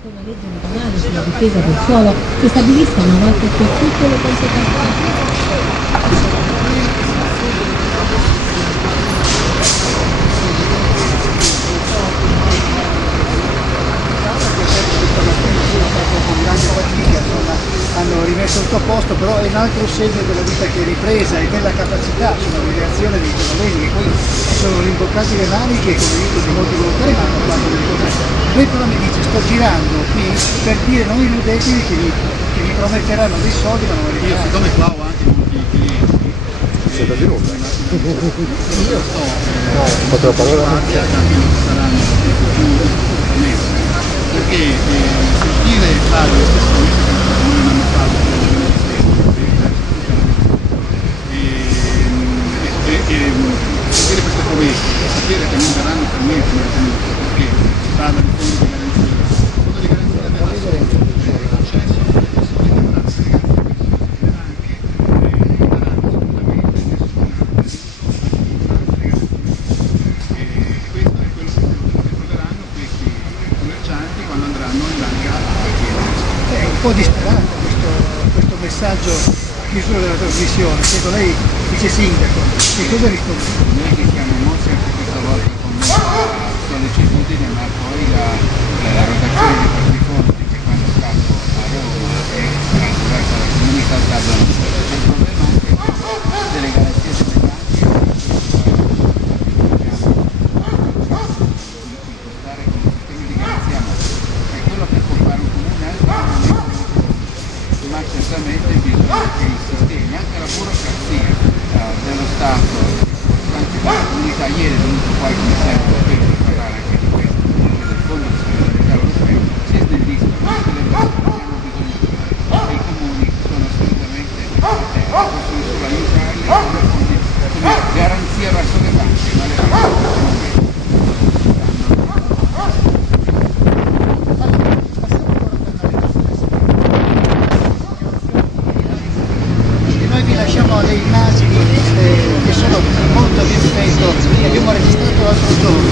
con la legge nazionale sulla difesa del suolo che stabilisca una volta per tutte le competenze. Hanno rimesso tutto a posto, però è un altro segno della vita che è ripresa e della capacità sulla liberazione dei giovani che poi sono rimboccati le maniche, come dico di molti volontari, ma hanno fatto delle cose. Lui però mi dice, sto girando qui per dire non illudetevi che vi prometteranno dei soldi ma non ve li daranno. Siccome qua ho anche molti clienti, siete di nulla. io sto potrò parlare anche non saranno più messe, perché sentire Flavio stesso mese che non hanno fatto sapere queste promesse, sapere che non verranno per niente mantenute, perché si parla di fondi di garanzia, il fondo di garanzia verrà solo per il processo, un po' disperante questo messaggio a chiusura della trasmissione. Sento, lei dice sindaco, che cosa risponde? Noi che siamo mossi anche questa volta con sollecitudine, ma poi la rotazione di questi fondi che quando scappo a Roma e verso la comunità tardano. Il problema anche delle garanzie delle banche stare con i sistemi di garanzia, è quello che può fare un comune ma certamente bisogna che i sistemi, anche la burocrazia dello Stato, anche la comunità ieri è venuto qua come sempre per parlare anche di questo, del fondo di solidarietà europeo, si snellisca, tutte le cose che abbiamo bisogno di fare. I comuni sono assolutamente possono solo aiutarli come garanzia verso le banche, ma le banche sono queste. Lasciamo dei immagini che sono molto a mio difetto, abbiamo registrato l'altro giorno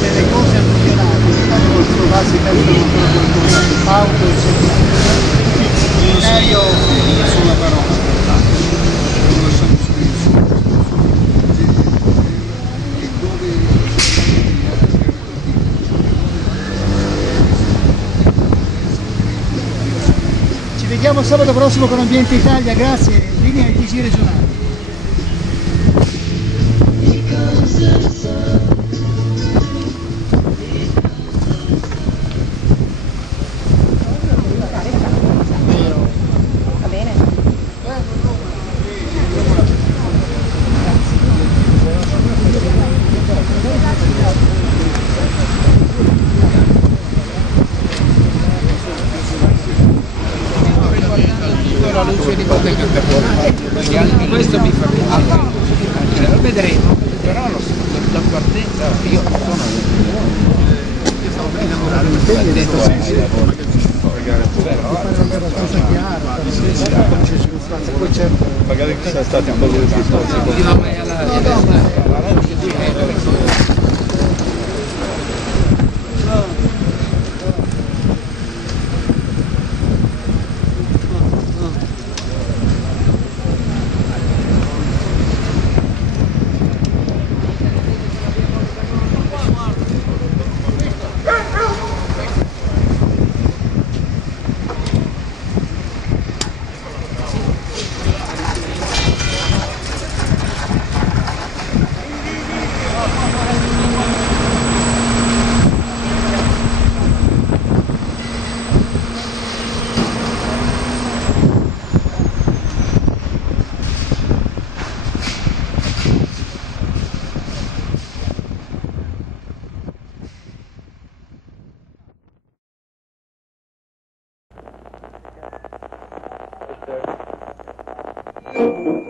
delle cose alluvionate, stanno trovarsi per auto eccetera. Il scenario sulla parola. Vediamo sabato prossimo con Ambiente Italia, grazie, linea ai TG regionali. Va bene? La luce di bottega questo mi fa piacere, lo vedremo, però la partenza io sono innamorare di partenza Abbastanza chiaro, poi certo. Magari che siamo stati un po' di Thank you.